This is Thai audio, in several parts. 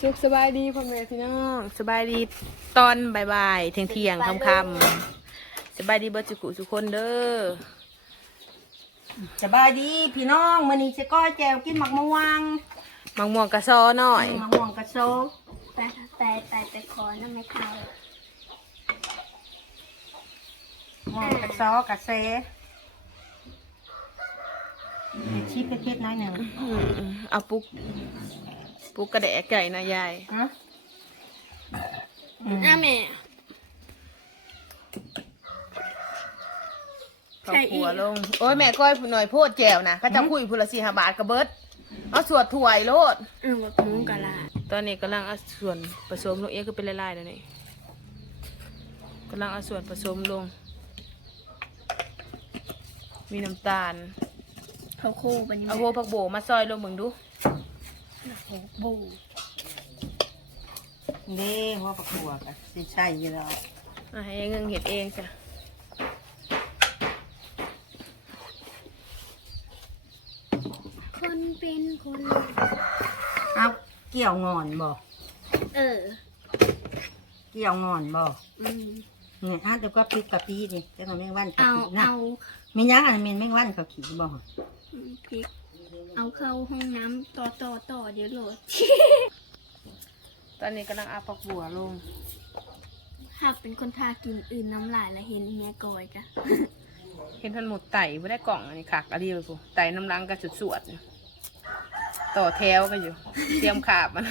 สุขสบายดีพ่อแม่พี่น้องสบายดีตอนบ่ายๆเที่ยงเที่ยงๆค่ำๆสบายดีเบิร์จุกุทุกคนเด้อสบายดีพี่น้องมื้อนี้สิก้อยแจวกินหมักมะวางมังม่วงกระซอหน่อยมะม่วงกระโซไปไปไปไปขอน้ำไม่เข้ามะม่วงกระซอกระเซเดี๋ยวชี้เผ็ดๆหน้อยหนึ่งอืมเอาปุก ปุกกระแดะไก่นะยายฮะอืมอะแม่ข้าวขัวลง โอ้ยแม่ก้อยหน่อยโพดแจวนะเขาจะคุยพูละสี่ห้าบาทกระเบิดเอาสวดถวยโลดเออมาคุ้งกะลาตอนนี้กำลังเอาส่วนผสมลงเอ๊ะก็เป็นลายๆแล้วนี่กำลังเอาส่วนผสมลง มีน้ำตาล เขาคู่ปันนี้เอาหัวผักโบมาซอยลงมึงดู บูเด้หัวปลาขัวกะสิใช่อยู่แล้วอะให้เงิงเห็ดเองจ้ะคนเป็นคน เอาเกี่ยวงอนบ่เออ เกี่ยวงอนบ่อืมเนี่ยอะเดี๋ยวก็พริกกะปินี่แต่มันแมงวันเขาเอาขี่นะเอา มีหยังอันเป็นแมงวันเขาขี่บ่พริก เอาเข้าห้องน้ำต่อต่อต่อเดี๋ยวโหลด ตอนนี้กำลังเอาผักบัวลง หากเป็นคนทากินอื่นน้ำลายและเห็นเมียกอยจ้ะ เห็นทันหมดไต่ไม่ได้กล่องอันนี้คักอะไรเลยกูไต่น้ำลังก็สุดสวดๆนี่ต่อแถวกันอยู่ เตรียมขาบมัน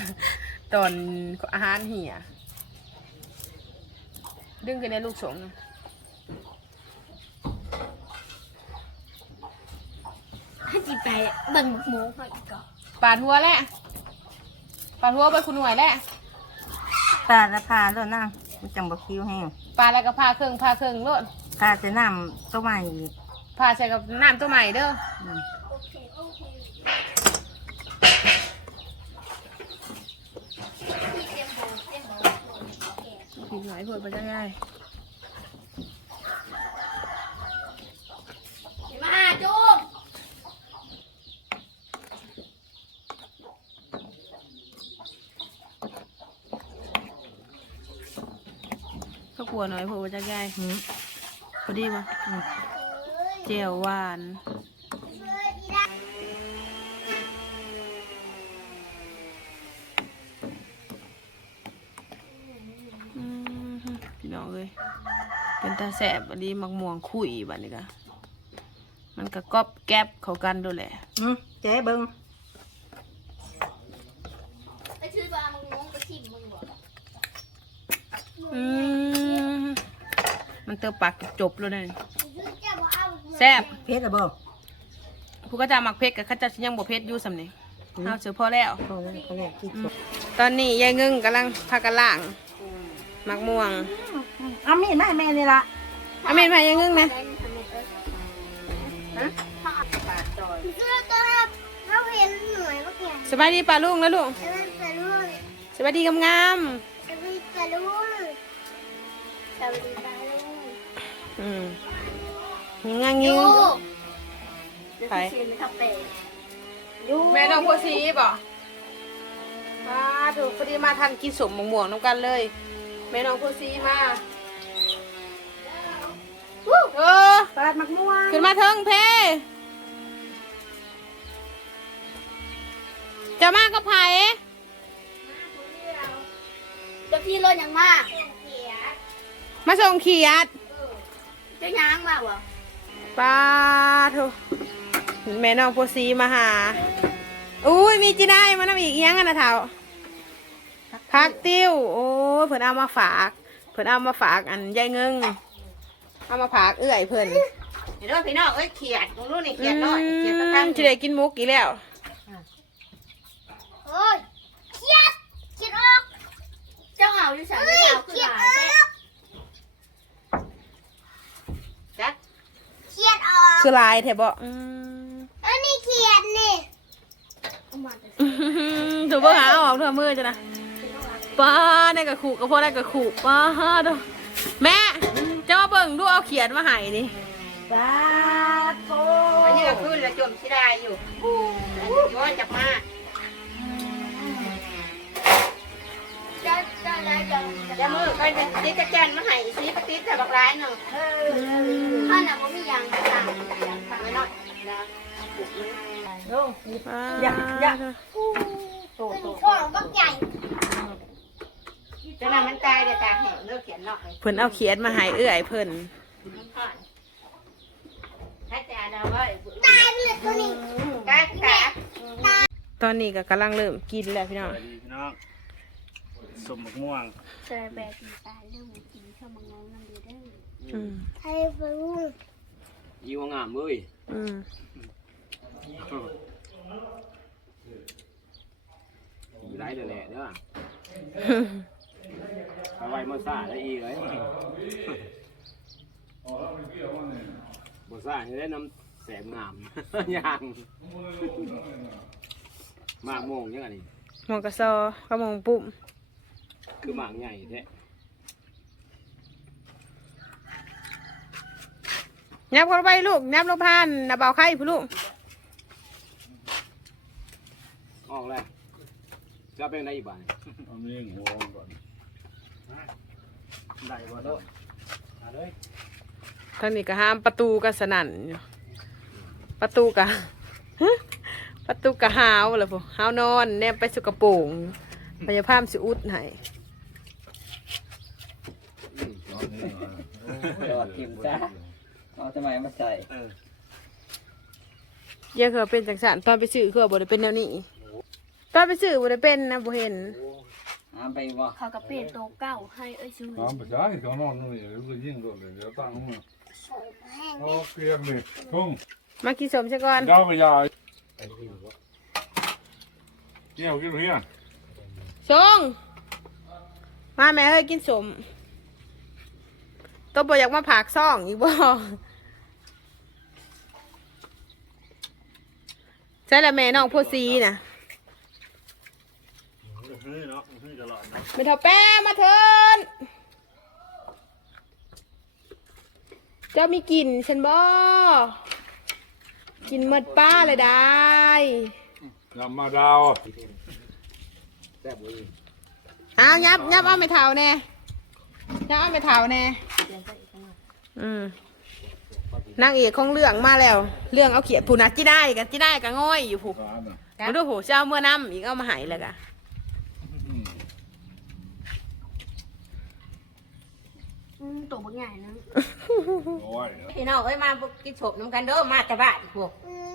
ตอนอาหารเหี่ย ดึงกันในลูกสงนะ ให้จีไปเบิ่งหมกหมูก่อนอีกก่อนปาดหัวแหละปาดหัวไปคุณหน่วยแหละตาละพาแล้วนั่งมันจังบ่คิ้วแห้งปาดแล้วก็พาเครื่องพาเครื่องโลดตาจะน้ำตัวใหม่อีกพาใส่กับน้ำตัวใหม่เด้ออืมโอเคโอเคพี่เตรียมโบเตรียมโบโอเคผิดหลายผลไปได้ไง มาจุ๊บ ข้าวขัวหน่อยผลไปได้ไงหืมพอดีปะเจียวหวานอืมพี่น้องเลยเป็นตาแสบอันนี้มักม่วงคุยบัดนี้กะมันก็ก๊อบแก๊บเข้ากันด้วยแหละอืมเจ๊เบิ้งไปซื้อปลามึงงงไปชิมมึงบ่ อืมมันเติมปากจบแล้วเนี่ยแซ่บเพชรอะบ่ผู้ก็จะมักเพชรกับข้าเจ้าชิยังบ่เพชรอยู่สำเนีเอาเสือพอแล้วพอแล้วก็แรกที่อืสุมดตอนนี้ยายเงึ่งกำลังพากันล่างมักม่วงเอามีดมาให้แม่นี่ละอาเมนพายายเงึ่งนะฮะปาดจอยซื้อตัวเราเห็นหน่วยเมื่อกี้สบายดีป่าลุงแล้วลูกจะเป็นสลุงสบายดีงามจะเป็นสลุง สวัสดีตาลุงๆอืมยังงางยิงไปเชียนคาเฟ่แม่น้องพัวซีบ่มาถูกพอดีมาทันกินสมม่วงๆน้ำกันเลย แม่น้องพัวซีมาเออปาดหมักม่วงขึ้นมาเทิงเพจะมากับไผเดี๋ยวพี่รถยังมาก มาส่งเขียดจะย้างมากวะป้าโถแม่น้องโพสีมาหา อุ้ยมีจีได้มานำอีกเอียงกันนะเท้าพักติ้ว โอ้ยเพิ่นเอามาฝาก เพิ่นเอามาฝากอันยายเงิงเอามาฝากเอื้อยเพิ่นเห็นด้วยพี่น้องเอ้ยเขียดตรงนู้นนี่อืเขียดน้อยเขียดตะมข้างจะได้กินมุกอีกแล้วโอ้ยเครียดเครียดออกเจ้าเอาดิฉันไม่เอาคือหลายแท้ จัด เครียดออก คือลายแถบบอกอืมอันนี้เครียดนี่เอามาแต่ถูกปะหาเอาออกเถอะมือจ้ะนะป้าได้กระขู่กระเพาะได้กระขู่ป้าเด้อแม่จะมาเบิ่งดูเอาเขียนมาให้นี่ปาดโตอันนี้ก็ขึ้นแล้วจมสิได้อยู่อันนี้ย้อนจับมาไปติดจักรจันมาให้สิปติดแต่บักร้ายเนาะ โอ้อ่าอย่าอย่าโตเป็นโตช่วงบักใหญ่จะนำมันตายเดี๋ยวตาแห้งเลิกเขียนหน่อยเพิ่นเอาเขียนมาให้เอื้อยเพิ่นมันผ่อนถ้าจะเอาไว้ตายไปเลยตัวนี้กาขาตอนนี้ก็กำลังเริ่มกินแล้วพี่น้องสวัสดีพี่น้องสมบักม่วงเจอแบบตีตายเรื่องกินข้าวมังงงน้ำดีเด้ออืมไทยฟูอีวงามเว้ยอืม อีไรเด้อแหละเด้อเอาไว้มาซ่าได้อีกเลยบ่ซ่าจะได้น้ำแสบงามย่างหมากโมงยังไงนี่หมองกระซอก็มองปุ่มคือหมากใหญ่แท้ยับเข้าไปลูกยับลงพานนะเบาไข่พี่ลูก ออกแล้วจะเป็นไงอีกบ้านเอาเลี้ยงหัวก่อนได้บ่เนาะเอาเลยทางนี้ก็ห้ามประตูก็สนั่นอยู่ประตูก็ ประตูก็หาวเลยพวกหาวนอนแนมไปสุกระโปรงพยาพามสิอุดให้รอทิมจ้าเอาทำไมมาใส่เออเยอะคือเป็นจังสันตอนไปซื้อคือบ่ได้เป็นแนวนี้ ตอนไปซื้อบ่ได้เป็นนะบ่เห็น หามไปบ่เขาก็เปลี่ยนโตวเก่าให้เอ้ยซื้อน้ำไปใช้เขานอนนู่นนี่เดี๋ยวจะยิ่งโดนเลยเดี๋ยวตั้งมาโอ้เกลียงเลยทุ่งมากินสมซะก่อน เจ้าไปยายเกี่ยวกินเพี้ยสงมาแม่เฮ้ยกินสมตัวบ่อยากมาผากซ่องอีกบ่ใช่ละแม่น้องโพสีน่ะ เฮ้ยเนาะเฮ้ยตลอดนะไม่เท่าแป้มาเถินเจ้ามีกลิ่นฉันบ่กินหมดป้าเลยได้ยำมาดาวแซ่บเว้ยเอายับยับเอาไม่เท่าแน่ยับเอาไม่เท่าแน่อืมนางเอกของเรื่องมาแล้ว เรื่องเอาเขียดผู้นัดจีได้กันจีได้กันง่อยอยู่ผู้ร้านน่ะมาดูผูเจ้าเมื่อน้ำอีกเอามาหายเลยกะ อืม ตัวบักใหญ่นะโอ้ยพี่น้องเอ้ยมากินศพน้ำกันเด้อมาแต่บ้านพวก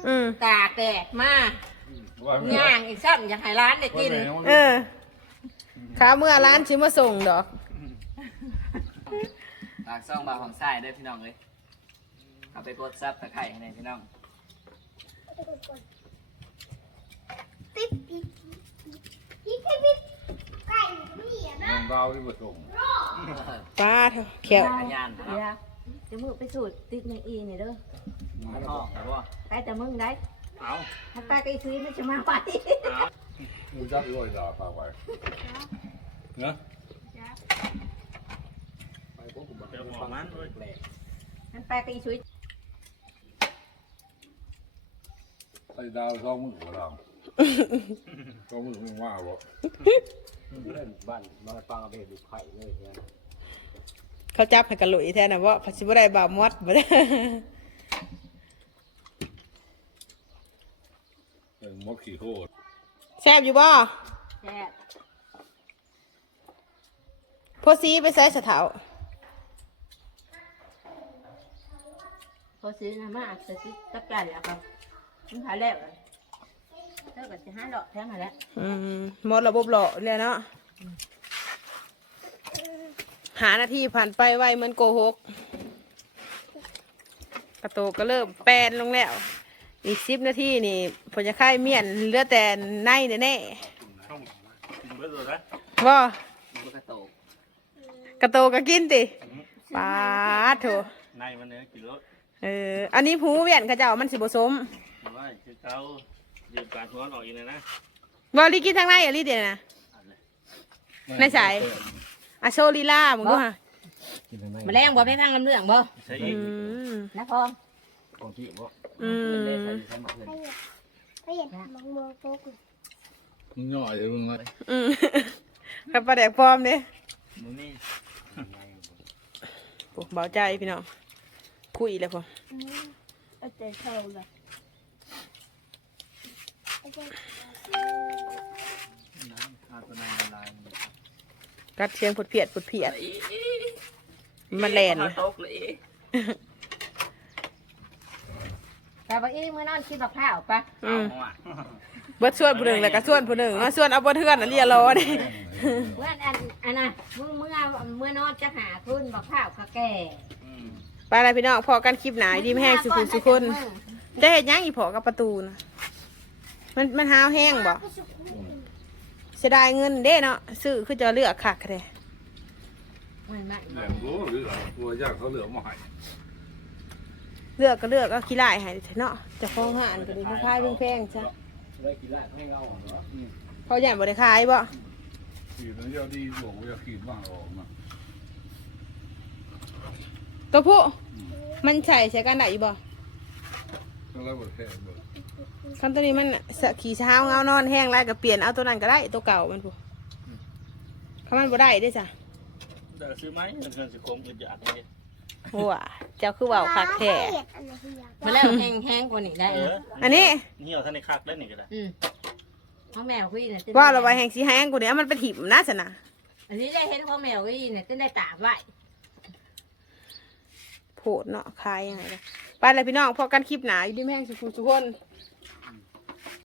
อืมตากแดดมาว่าไม่ย่างอีกซ้ำอยากให้ร้านได้กินเออข้าเมื่อร้านชิมาส่งดอก ปากซ่องบาของทรายด้วยพี่น้องเลยเอาไปกดซับตะไคร้ให้หน่อยพี่น้อง ปิ๊บปิ๊บปิ๊บปิ๊บปิ๊บไก่ไม่ เหยียบนะน้องดาวที่ผสมป้าเถอะเขียวขยันเนาะเดี๋ยวจะมือไปสูดติดในอีนี่เด้อมาท้องแต่ว่าไปแต่มึงได้เอาถ้าไปก็อีซื้อมันจะมาไปมูจักร้อยดาวพาไปเนาะไปพวกกูบอกเดี๋ยวบอกมันด้วยแปลกมันไปก็อีซื้อใส่ดาวสองมือหัวเราสองมือมึงว่าบ่ เล่นบ้านบ้านปังเอาไปเห็ดดูไข่เลยเนี่ยเขาจับให้กระหลุยแทนนะว่าพัชิบุได้บาหมดบ่ได้เป็นมดขี่โคตรแซ่บอยู่บ่แซ่บโพสีไปใส่สะเถาพอซื้อนะมาซื้อตักไก่แล้วก็มึงหาแล้ว เท่ากับจะห้าดอกแท่งมาแล้วอืมหมดระบบหล่อเลยเนาะหานาทีผ่านไปไวเหมือนโกหกกระโตกก็เริ่มแปลนลงแล้ว อีกสิบนาทีนี่ผลจะค่ายเมียนเหลือแต่ในแน่ต้องกินเบิดเลยนะๆว่ามันก็โตกกระโตก็กินติปาดโถในมันเนี่ยกินรถเอออันนี้ผูเวียนเขาเจ้ามันสิบสมว่าจะเจ้า ยืมการท้อนออกอีกเลยนะบอลีกินทางในอะลีเดียวนะในสายอะโชลีล่ามึงดูฮะกินทางในมาแรงบ่ไปพังลำเรื่องบ่ใช่อือีกมนะพ่อของที่บ่อืเป็นเลมใส่ใส่หมกเลยไปเหยียบไปเหยียบมังโมโป๊กมึงย่อยมึงเลยอืมกับปลาแดกปลอมเนี่ยมึงนี่ผมเบาใจพี่น้องคุยแล้วผมเอาใจเข้าเลยเอาใจ น้ำข้าวตัวนั้นละลายกัดเชียงผดเพียดผดเพียดอีอีมันแลนข้าวตกเลยอีแต่ว่าอีมื้อนอนกินบักข้าวปะอืมเอาอะเบิดส่วนผู้หนึ่งแล้วก็ส่วนผู้หนึ่งมาส่วนเอาบ่เทือนอันเรียรอเด้เมื่ออันอันน่ะมื้อเมื่อเมื่อนอนจะหาขึ้นบักข้าวก็แก่อืมไปอะไรพี่น้องพอกันคลิปหนาดีไม่แห้งสุขุนสุคนจะเห็นยังอีพอกับประตูนะ มันมันหาวแห้งบ่เสียดายเงินเด้เนาะซื้อคือจะเลือกคักเลยมันไม่แหลมรู้หรือตัวยากเขาเหลือมาให้เลือกก็เลือกก็ขี้ไล่ให้เนาะเจะฟ้าของหานก็ดีคล้ายๆแพงๆจ้ะได้กินละให้เงาเหรอเขาอยากบ่ได้ขายบ่ขีดแล้วยาดีหลวงยาขีดบ้างออกมาตัวผู้มันใส่ใช้กันได้อยู่บ่ก็แล้วหมดแค่เบิด คันตัวนี้มันสะขี่เช้าเงานอนแห้งไรก็เปลี่ยนเอาตัวนั้นก็ได้ตัวเก่ามันผู้เขามันบ่ได้เด้จ้ะเดี๋ยวซื้อไหมเงินสิคมอึดอยากเลยหัวเจ้าคือเว้าคักแท้เห็ดอันไหนที่อยากมาแล้วแห้งแห้งกว่านี้ได้เอเออออันนี้เหี่ยวท่านในคักแล้วนี่ก็ได้อืมของแมวพี่เนี่ยว่าเราไว้แห้งสีแห้งกูเนี่ยมันเป็นหิมนะสนะอันนี้ได้เห็นของแมวพี่เนี่ยจะได้ตากไว้โผดเนาะคายยังไงล่ะไปเลยพี่น้องพอกันคลิปหนาอยู่ดีแม่งสุขุสุกคน